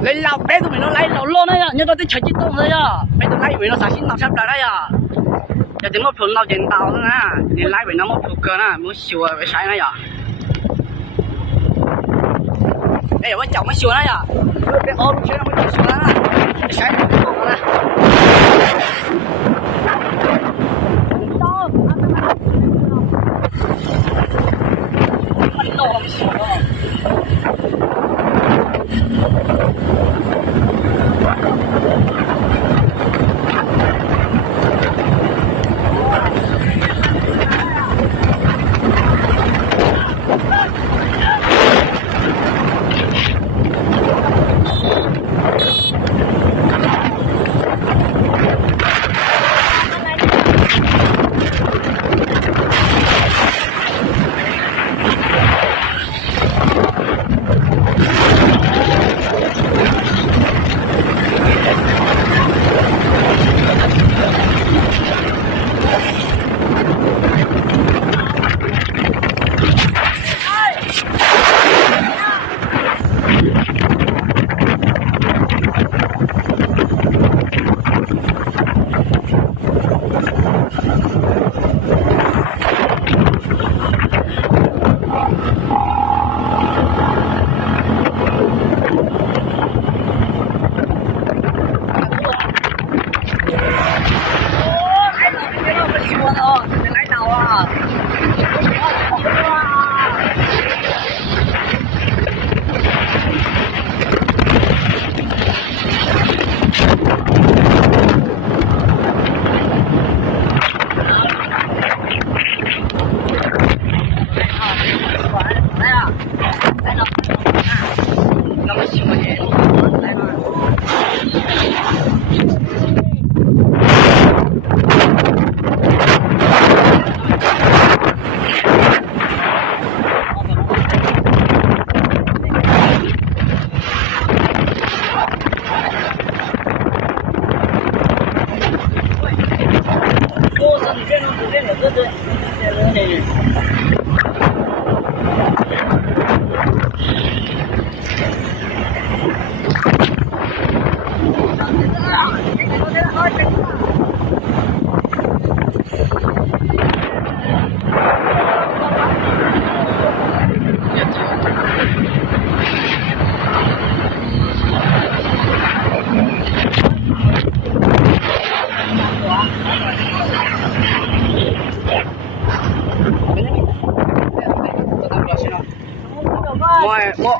lấy lao bé tụi mình nó lấy lao luôn đấy à, nhưng tôi thấy chơi chết tông đấy à, bé tụi lấy mình nó xả xin tao sắp lại đấy à, giờ tiếng nó phun lao trên tàu nữa nè, nên lấy mình nó một phun cơ nè, muốn xỉu về sai này à, đây là chồng mới xỉu đấy à, bé ôm chuyện nó mới xỉu đấy nè, sai nó không nè.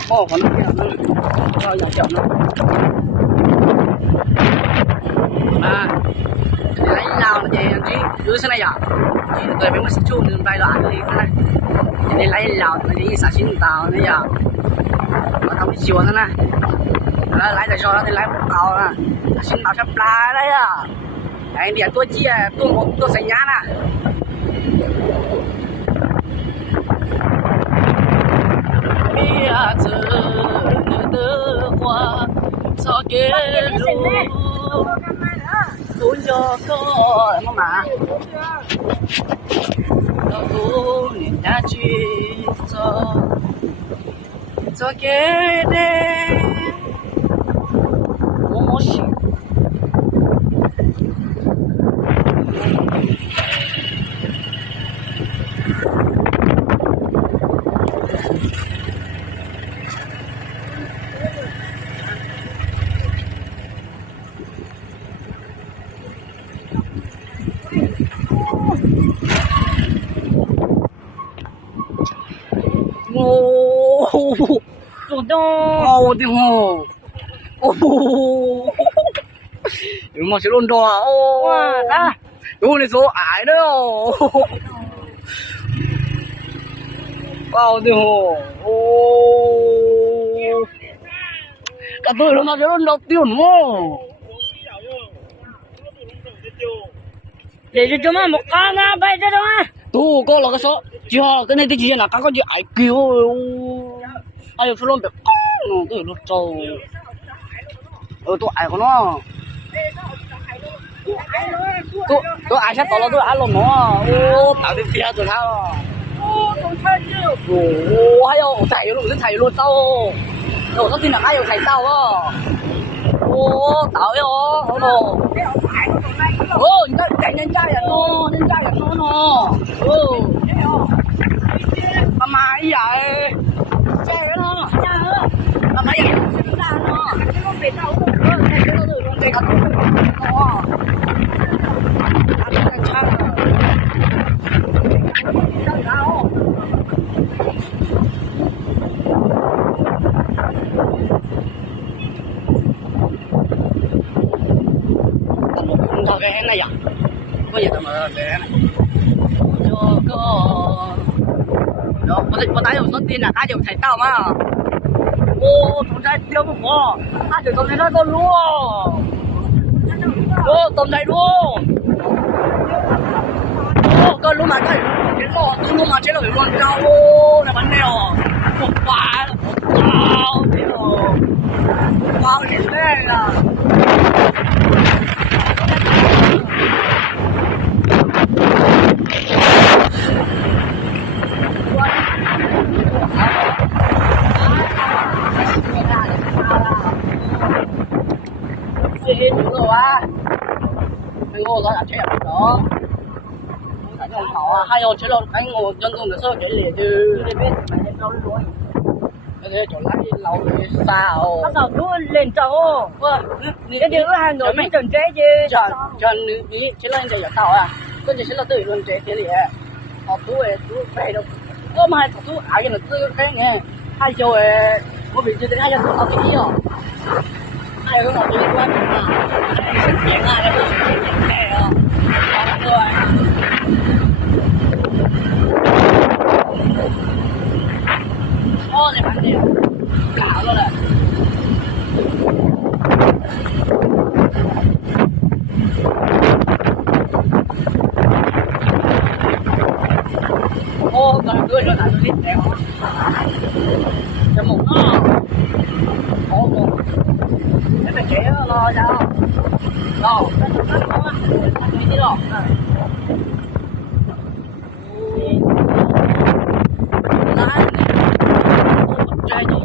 Còn nó kia nó cho dòng chậm nó à lấy lao là gì chứ cứ thế này à chỉ tôi mới mất chung đường bay đoạn đi thế này để lấy lao thì đi xả xin tàu nữa giờ nó không bị chiều nữa nè nó lấy tại sao nó lấy một tàu nè xin tàu sắp lá đấy à anh điện tôi chia tôi một tôi xanh nhá nè cho cái lũ cuốn cho con mà nó cuốn nên đã chuyện cho cái đây một sự ô tiếng hồ ô mà sẽ luôn đỏ ô ra đúng là số ải đấy ô vào tiếng hồ ô cả tôi nó sẽ luôn đỏ tiền ô để cho chúng ta một con á bay cho đó tu có là cái số chưa cái này cái gì là có gì ải kêu ai phải luôn được tôi lột trâu tôi ai của nó tôi ai sát tao là tôi ai luôn nó ô tạo được bia rồi sao ô hay không chạy luôn tao đâu có tin là ai thầy tao á Ô, tội ô, ô đồ. Ô, người ta chạy lên trai à nó, lên trai à nó. Ô. Mà ai vậy? Chạy nó. Mà mày vậy nó ra nó. Cái con vịt đâu? Cái nó được con vịt nó. Anh đang chăng. Đâu? Thôi cái này à? Có gì mà cái này? Có我打有说电啊，他有踩到嘛？哦，总在丢不过，他就总在那个路，哦，总在路，哦，个路嘛在，路嘛这个会乱糟哦，那完了哦，我烦，糟了，糟人类了。Xin lỗi à, anh ngồi đó là chơi ở đó, anh ngồi họ hay ngồi chơi đâu, anh ngồi dân công được sao chơi liền chứ, cái chỗ lái lâu sao? Bắt đầu đua lên trâu, cái điều hàng rồi mấy trận chế chứ? Cho ní chơi lên chơi ở tàu à, con chỉ chơi là tự luôn chơi thế liền, họ thú về đâu, có mà thú áo cái là tự cái nghe, hay chơi, có bị chơi hay chơi thú áo cái gì à? Ai có một cái quan trọng là sức khỏe là cái sức khỏe đó, rồi. Ô, này bạn nhiều, cạo luôn rồi. Ô, còn đưa cho lại tôi thích đéo. Cho một nó. Ô, một. Để phải chế lo sao? Rồi, anh nghĩ đi rồi. Lái này. Trai gì rồi?